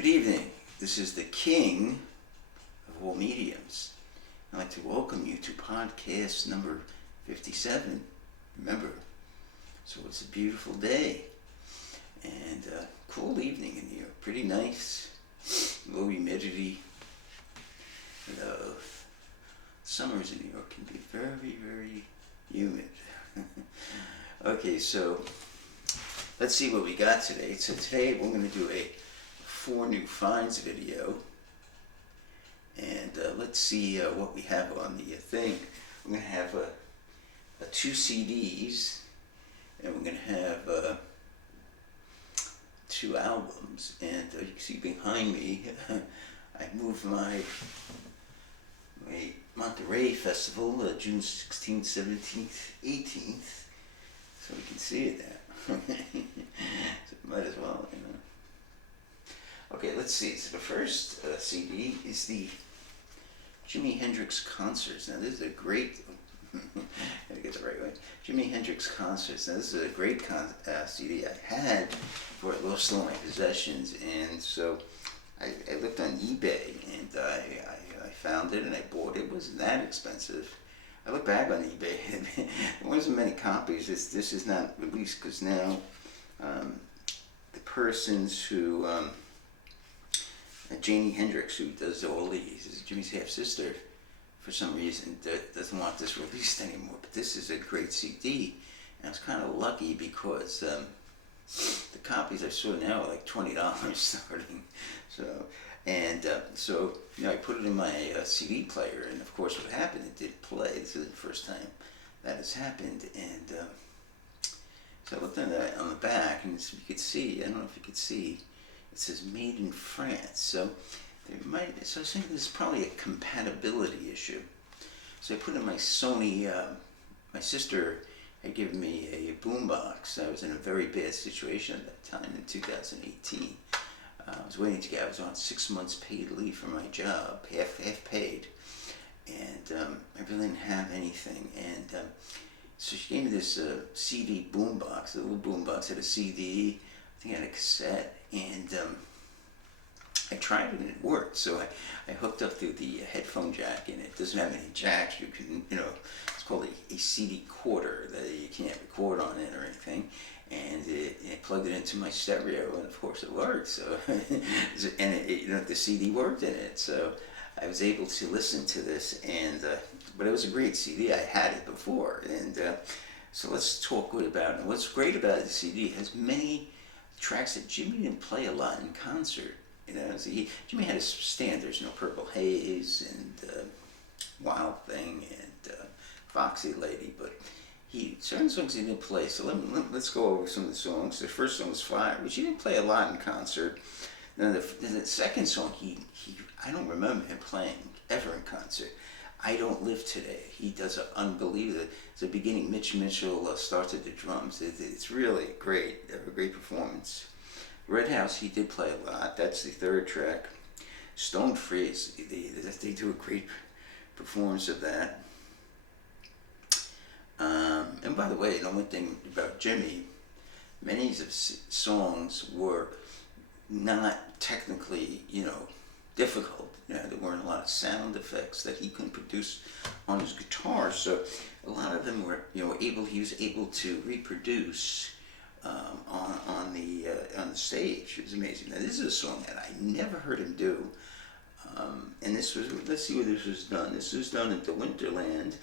Good evening. This is the king of all mediums. I'd like to welcome you to podcast number 57. Remember, so it's a beautiful day and a cool evening in New York. Pretty nice, low humidity. Summers in New York can be very, very humid. Okay, so let's see what we got today. So today we're going to do a 4 new finds video, and let's see what we have on the thing. We're going to have 2 CDs, and we're going to have 2 albums, and you can see behind me I moved my Monterey Festival, June 16th, 17th, 18th, so we can see it now. So might as well, you know. Okay, let's see. So the first CD is the Jimi Hendrix Concerts. Now this is a great, gotta get the right way. Jimi Hendrix Concerts. Now this is a great CD I had before I lost all my possessions, and so I looked on eBay and I found it and I bought it. It wasn't that expensive. I look back on eBay, there wasn't many copies. This is not released because now the persons who Jimi Hendrix, who does all these, is Jimmy's half sister, for some reason doesn't want this released anymore. But this is a great CD, and I was kind of lucky because the copies I saw now are like $20 starting. So you know, I put it in my CD player, and of course what happened, it did play. This is the first time that has happened, and so I looked on the back, and so you could see, I don't know if you could see, it says made in France. So there might, so I was thinking this is probably a compatibility issue. So I put in my Sony, my sister had given me a boombox. I was in a very bad situation at that time in 2018. I was waiting to get, I was on 6 months paid leave from my job, half paid, and I really didn't have anything. And so she gave me this CD boombox. The little boombox had a CD, I think it had a cassette, and I tried it and it worked. So I hooked up through the headphone jack, and it doesn't have any jacks. You can, you know, it's called a CD quarter that you can't record on it or anything. And it plugged it into my stereo, and of course it worked. So, and you know, the CD worked in it. So I was able to listen to this, and but it was a great CD. I had it before, and so let's talk about it. What's great about the CD, it has many tracks that Jimmy didn't play a lot in concert. You know, so Jimmy had his standards, you know, Purple Haze and Wild Thing and Foxy Lady, but certain songs he didn't play. So let's go over some of the songs. The first song was Fire, which he didn't play a lot in concert. Then the second song, I don't remember him playing ever in concert. I Don't Live Today. He does an unbelievable. It's the beginning. Mitch Mitchell starts at the drums. It's really great. A great performance. Red House, he did play a lot. That's the third track. Stone Free, they do a great performance of that. And by the way, the one thing about Jimmy, many of his songs were not technically, you know, difficult. You know, there weren't a lot of sound effects that he couldn't produce on his guitar. So a lot of them were, you know, he was able to reproduce on the stage. It was amazing. Now this is a song that I never heard him do. And this was, let's see where this was done. This was done at the Winterland,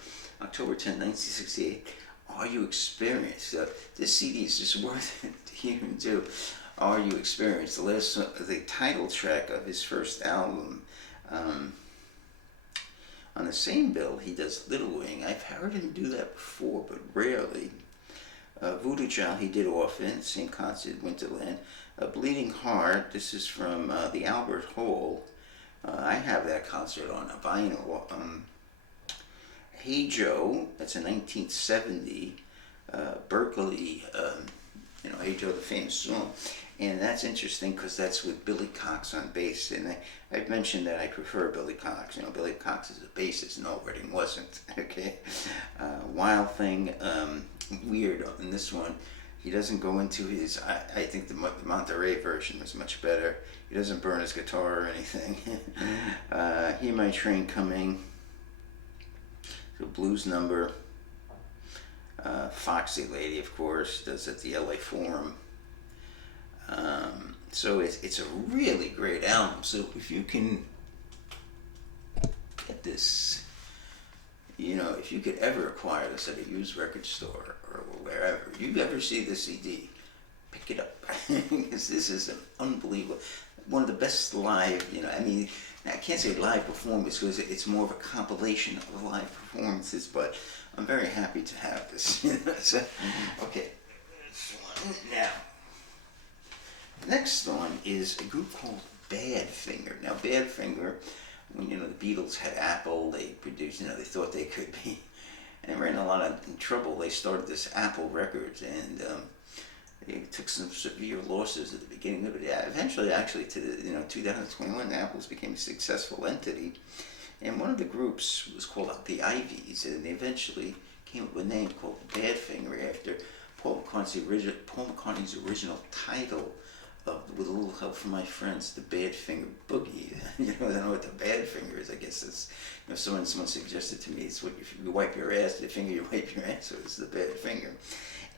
October 10, 1968. Are You Experienced? This CD is just worth it to hear him do. Are You Experienced? The title track of his first album. On the same bill, he does Little Wing. I've heard him do that before, but rarely. Voodoo Child, he did often, same concert, Winterland. Bleeding Heart, this is from the Albert Hall. I have that concert on a vinyl. Hey Joe, that's a 1970 Berkeley, you know, Hey Joe, the famous song. And that's interesting because that's with Billy Cox on bass. And I've mentioned that I prefer Billy Cox. You know, Billy Cox is a bassist. No, Redding wasn't. Okay. Wild Thing, weird in this one. He doesn't go into his. I think the Monterey version was much better. He doesn't burn his guitar or anything. Hear My Train Coming. The blues number. Foxy Lady, of course, does at the LA Forum. So it's a really great album. So if you can get this, if you could ever acquire this at a used record store or wherever you ever see this CD, pick it up because this is an unbelievable, one of the best live. I can't say live performance because it's more of a compilation of live performances, but I'm very happy to have this. So, okay, now. The next one is a group called Badfinger. Now, Badfinger, when the Beatles had Apple, they produced. They thought they could be, and they were in a lot of trouble. They started this Apple Records, and they took some severe losses at the beginning of it. Yeah, eventually, actually, to 2021, Apple's became a successful entity, and one of the groups was called the Ivies, and they eventually came up with a name called Badfinger after Paul McCartney's original title. With a little help from my friends, the Badfinger Boogie. I don't know what the Badfinger is. I guess it's, someone suggested to me, it's what if you wipe your ass, the finger you wipe your ass with is the Badfinger.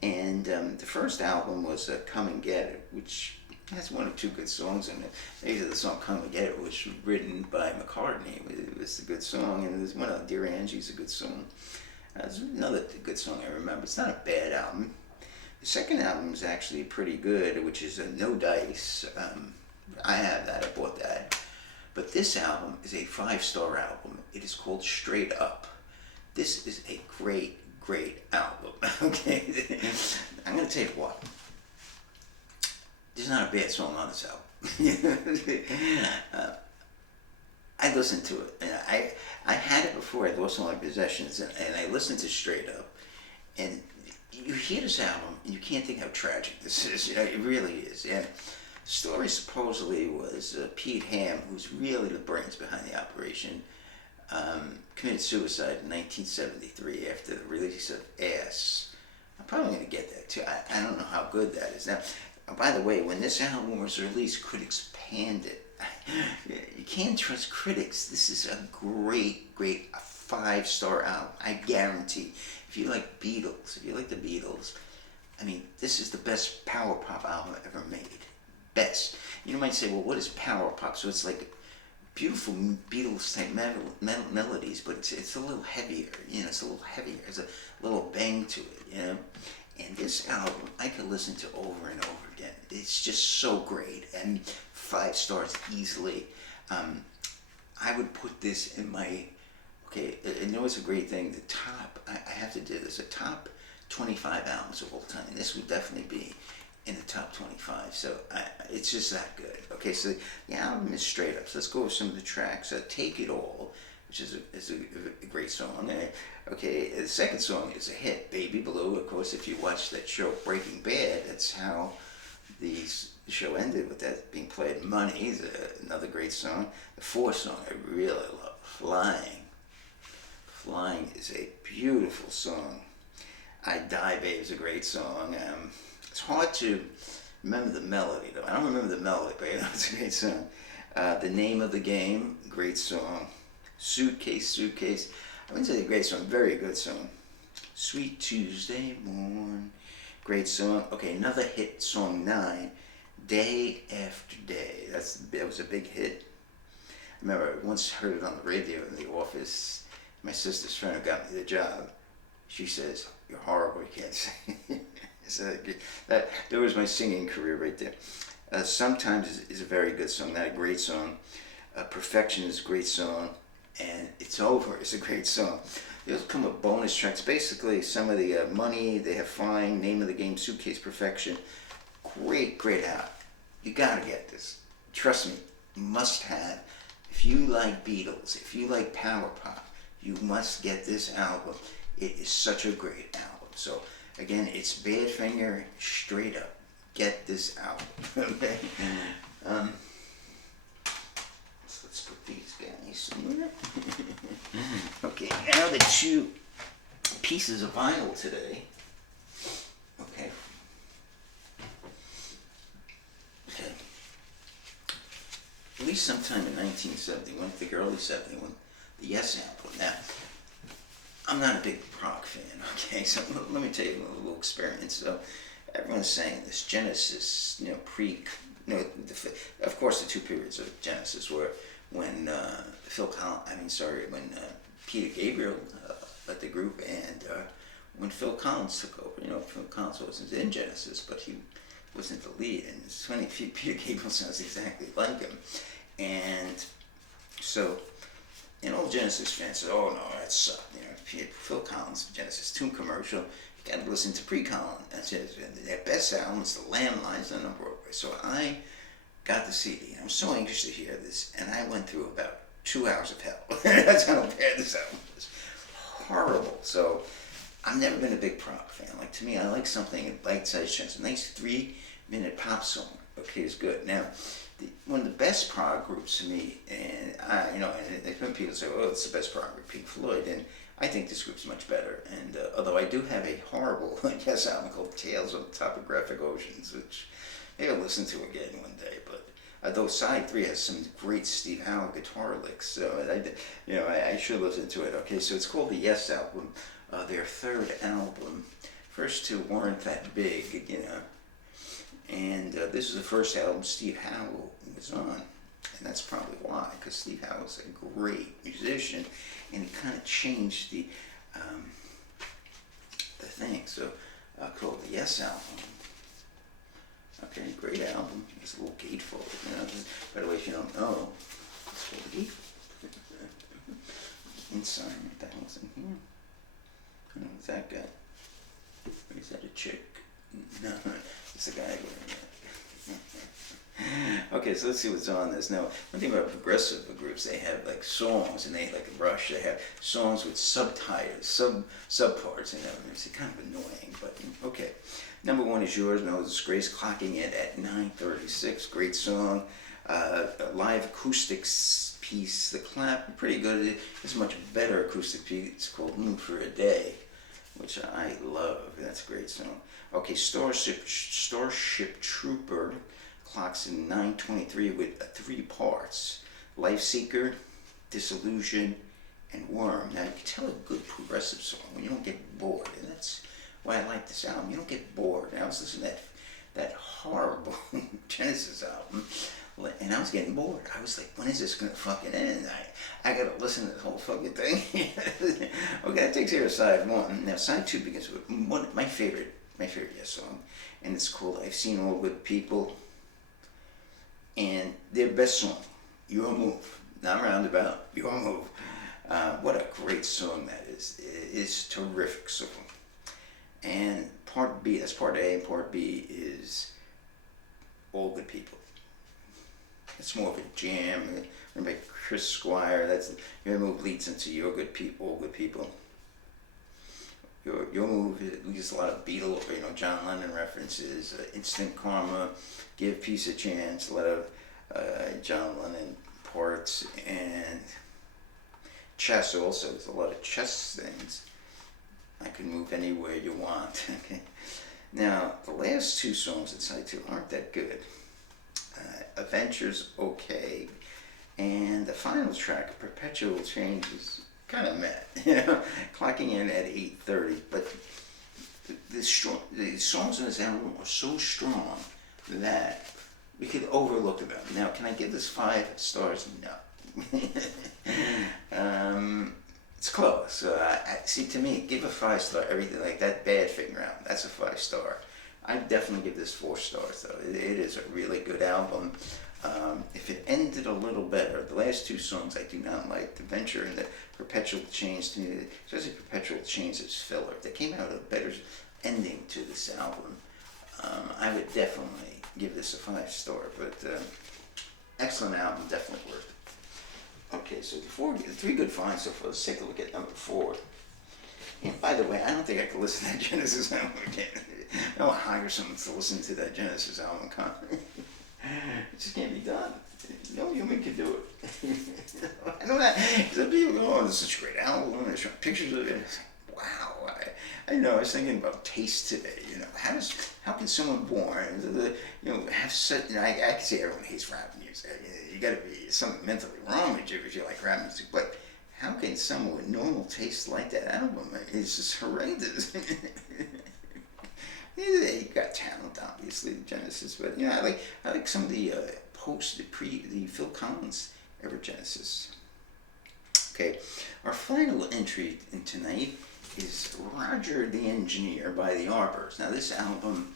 And the first album was Come and Get It, which has one or two good songs in it. Maybe the song Come and Get It was written by McCartney. It was a good song, and there's one of Dear Angie's a good song. There's another good song I remember. It's not a bad album. The second album is actually pretty good, which is No Dice. I have that, I bought that. But this album is a 5-star album. It is called Straight Up. This is a great, great album. Okay, I'm going to tell you what. There's not a bad song on this album. I listened to it. And I had it before I lost all my possessions, and I listened to Straight Up. And you hear this album, and you can't think how tragic this is. It really is. And the story supposedly was Pete Ham, who's really the brains behind the operation, committed suicide in 1973 after the release of Ass. I'm probably going to get that too. I don't know how good that is. Now, by the way, when this album was released, critics panned it. You can't trust critics. This is a great, great 5-star album. I guarantee. If you like Beatles, if you like the Beatles, this is the best power pop album ever made. Best. You might say, well, what is power pop? So it's like beautiful Beatles type melodies, but it's a little heavier. It's a little heavier. There's a little bang to it. And this album, I could listen to over and over again. It's just so great, and 5 stars easily. I would put this in my. Okay, it's a great thing. The top, I have to do this, the top 25 albums of all time. And this would definitely be in the top 25. So it's just that good. Okay, so the album is Straight Up. So let's go over some of the tracks. Take It All, which is a great song. Okay, the second song is a hit, Baby Blue. Of course, if you watch that show Breaking Bad, that's how the show ended, with that being played. Money is another great song. The fourth song I really love, Flying. Flying is a beautiful song. I Die Babe is a great song. It's hard to remember the melody, though. I don't remember the melody, but it's a great song. The Name of the Game, great song. Suitcase. I wouldn't say a great song, very good song. Sweet Tuesday Morn, great song. Okay, another hit, song 9, Day After Day. That was a big hit. I remember I once heard it on the radio in the office. My sister's friend who got me the job, she says, "You're horrible, you can't sing." So that was my singing career right there. Sometimes is a very good song, not a great song. Perfection is a great song, and It's Over is a great song. They'll come with bonus tracks. Basically, some of the Money, they have Flying, Name of the Game, Suitcase, Perfection. Great album. You gotta get this. Trust me, must have. If you like Beatles, if you like power pop, you must get this album. It is such a great album. So again, it's Badfinger, Straight Up. Get this album. Okay. So let's put these guys somewhere. Okay. Now the 2 pieces of vinyl today. Okay. at least sometime in 1971, I think early 71, the Yes album. Now, I'm not a big prog fan, okay? So let me tell you a little experience. So everyone's saying this Genesis, of course the two periods of Genesis were when when Peter Gabriel led the group, and when Phil Collins took over. Phil Collins wasn't in Genesis, but he wasn't the lead, and it's funny, Peter Gabriel sounds exactly like him. And so, old Genesis fans said, "Oh no, that sucked." Phil Collins Genesis too commercial. You got to listen to pre-Collins. Their best album is The Lamb Lies on Broadway. So I got the CD. I'm so anxious to hear this, and I went through about 2 hours of hell. That's how bad this album is. Horrible. So I've never been a big prog fan. Like, to me, I like something bite-sized chunks. A nice 3-minute pop song. Okay, is good. Now, one of the best prog groups to me, and when people say, "Oh, it's the best prog group," Pink Floyd, and I think this group's much better. And although I do have a horrible Yes album called Tales of Topographic Oceans, which maybe I'll listen to again one day, but though side 3 has some great Steve Howe guitar licks, so I should listen to it. Okay, so it's called the Yes album, their third album. First two weren't that big, and this is the first album Steve Howe was on, and that's probably why, because Steve Howe was a great musician, and he kind of changed the thing. So called the Yes album. Okay, great album. It's a little gatefold. By the way, if you don't know, it's called the gatefold. Inside, what the hell's in here? I don't know, what's that guy? Or is that a chick? No, it's a guy going Okay, so let's see what's on this. Now, one thing about progressive groups, they have like songs, and they like Rush, they have songs with subtitles, subparts, it's kind of annoying, but okay. Number 1 is Yours, Moses Grace, clocking in at 9:36. Great song. A live acoustics piece, The Clap, pretty good. It's a much better acoustic piece. It's called Mood for a Day, which I love. That's a great song. Okay, Starship Trooper clocks in 9:23 with 3 parts: Life Seeker, Disillusion, and Worm. Now, you can tell a good progressive song when you don't get bored, and that's why I like this album. You don't get bored. And I was listening to that horrible Genesis album, and I was getting bored. I was like, when is this going to fucking end? I got to listen to this whole fucking thing. Okay, that takes care of side 1. Now, side 2 begins with my favorite Yes song, and it's called I've Seen All Good People. And their best song, Your Move, not Roundabout, Your Move. What a great song that is. It's a terrific song. And part B, that's part A, and part B is All Good People. It's more of a jam. Remember Chris Squire, that's Your Move leads into Your Good People, All Good People. Your Move leaves a lot of Beatles, John Lennon references, Instant Karma, Give Peace a Chance, a lot of John Lennon parts, and chess also. There's a lot of chess things. I Can Move Anywhere You Want. Okay. Now, the last 2 songs in side 2 aren't that good. Adventure's okay, and the final track, Perpetual Change, is kind of meh, clocking in at 8:30. But the songs in this album are so strong that we could overlook them. Now, can I give this 5 stars? No. It's close. See, to me, give a 5-star. Everything like that bad figure out, that's a 5-star. I definitely give this 4 stars, though. It is a really good album. If it ended a little better, the last 2 songs I do not like. The Venture and the Perpetual Change, to me, especially Perpetual Change, is filler. If they came out with a better ending to this album, I would definitely give this a 5-star. But excellent album, definitely worth it. Okay, so the 3 good finds so far. Let's take a look at number 4. And by the way, I don't think I can listen to that Genesis album again. I want to hire someone to listen to that Genesis album. It just can't be done. No human can do it. I know that. Because people go, "Oh, this is such a great album." There's pictures of it. Wow. I know. I was thinking about taste today. How can someone born, have such? I can see everyone hates rap music. You got to be something mentally wrong with you if you like rap music. But how can someone with normal taste like that album? It's just horrendous. They got talent, obviously, the Genesis, but I like some of the the Phil Collins era Genesis. Okay, our final entry in tonight is Roger the Engineer by the Yardbirds. Now, this album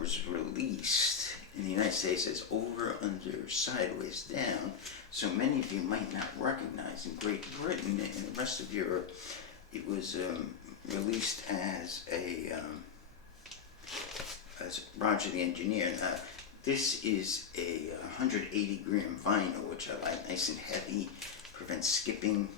was released in the United States as Over, Under, Sideways, Down, so many of you might not recognize. In Great Britain and the rest of Europe, it was released as Roger the Engineer. Now, this is a 180 gram vinyl, which I like, nice and heavy, prevents skipping.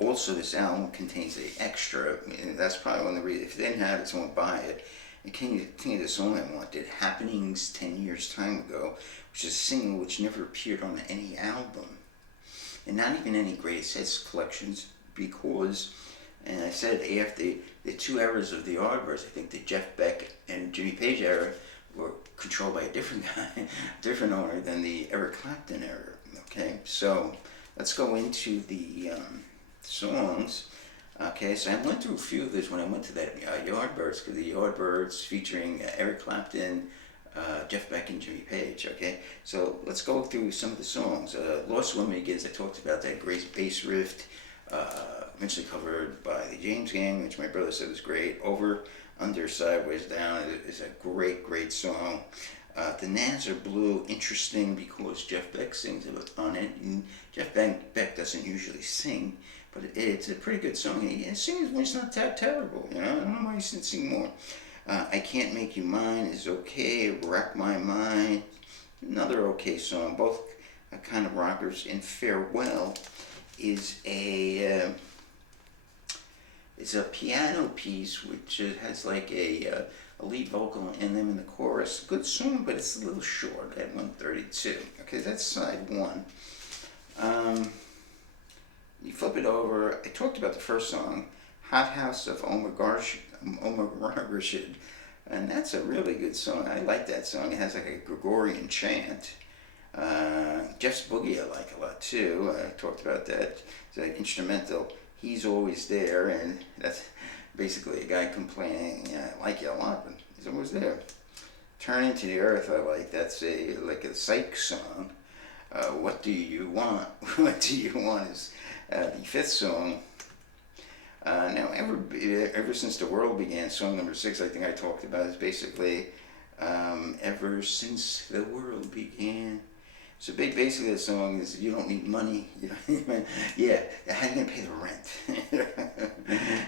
Also, this album contains an extra, and that's probably one of the reasons. If you didn't have it, someone buy it. And King of the Song I wanted, Happenings 10 Years Time Ago, which is a single which never appeared on any album, and not even any greatest hits collections, because, and I said after the two eras of the Yardbirds, I think the Jeff Beck and Jimmy Page era were controlled by a different guy, different owner than the Eric Clapton era. Okay, so let's go into the songs. Okay, so I went through a few of these when I went to that Yardbirds, because the Yardbirds featuring Eric Clapton, Jeff Beck, and Jimmy Page. Okay, so let's go through some of the songs. Lost Woman Begins, I talked about that great bass riff, eventually covered by the James Gang, which my brother said was great. Over, Under, Sideways, Down is a great song. The Nads Are Blue, interesting because Jeff Beck sings on it, and Jeff Beck doesn't usually sing, but it's a pretty good song. He sings when it's not that terrible, I don't know why he didn't sing more. I Can't Make You Mine is okay. Wreck My Mind, another okay song, both kind of rockers. And Farewell is it's a piano piece which has like a lead vocal and then in the chorus. Good song, but it's a little short at 1:32. Okay, that's side one. You flip it over. I talked about the first song, Hot House of Omar Rashid, and that's a really good song. I like that song. It has like a Gregorian chant. Jeff's Boogie I like a lot too. I talked about that. It's an instrumental, He's Always There, and that's basically a guy complaining, I like you a lot, but he's always there. Turning to the Earth I like. That's a psych song. What Do You Want? What Do You Want is the fifth song. Now, ever since the world began, song number 6, I think I talked about, is basically ever since the world began. So basically the song is, you don't need money. Yeah, how are you going to pay the rent?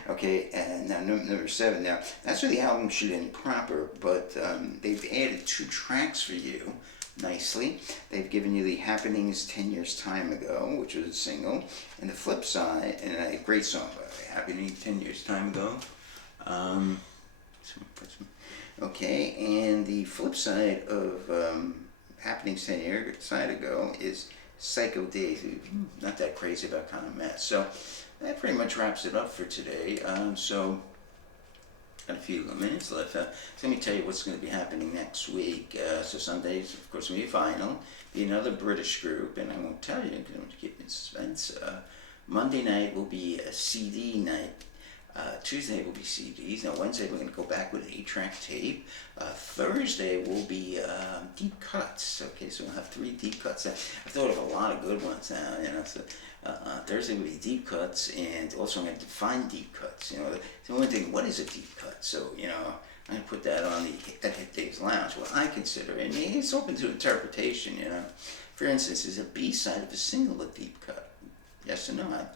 Okay, and now number 7. Now, that's where the album should end proper, but they've added 2 tracks for you nicely. They've given you the Happenings 10 Years Time Ago, which was a single, and the flip side, and a great song by the way, Happenings 10 Years Time Ago. Okay, and the flip side of Happenings 10 Years ago is Psycho Days. Not that crazy about Kind of Mess. So that pretty much wraps it up for today. So got a few minutes left. So let me tell you what's going to be happening next week. So Sundays, of course, will be Vinyl, be another British group, and I won't tell you because I want to keep it in suspense. Monday night will be a CD night. Tuesday will be CDs. Now Wednesday we're going to go back with an 8-track tape. Thursday will be deep cuts. Okay, so we'll have 3 deep cuts. I've thought of a lot of good ones now. So Thursday will be deep cuts, and also I'm going to define deep cuts. The only thing, what is a deep cut? So I'm going to put that on at Hit Dave's Lounge. What I consider, and it's open to interpretation. For instance, is a B-side of a single a deep cut? Yes or no?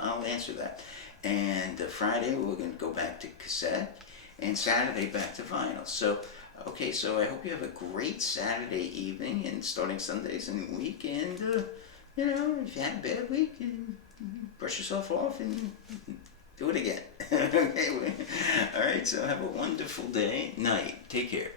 I'll answer that. And Friday we're going to go back to cassette, and Saturday back to vinyl. So, okay, so I hope you have a great Saturday evening and starting Sundays and week. And if you had a bad week, brush yourself off and do it again. Okay, all right. So have a wonderful night. Take care.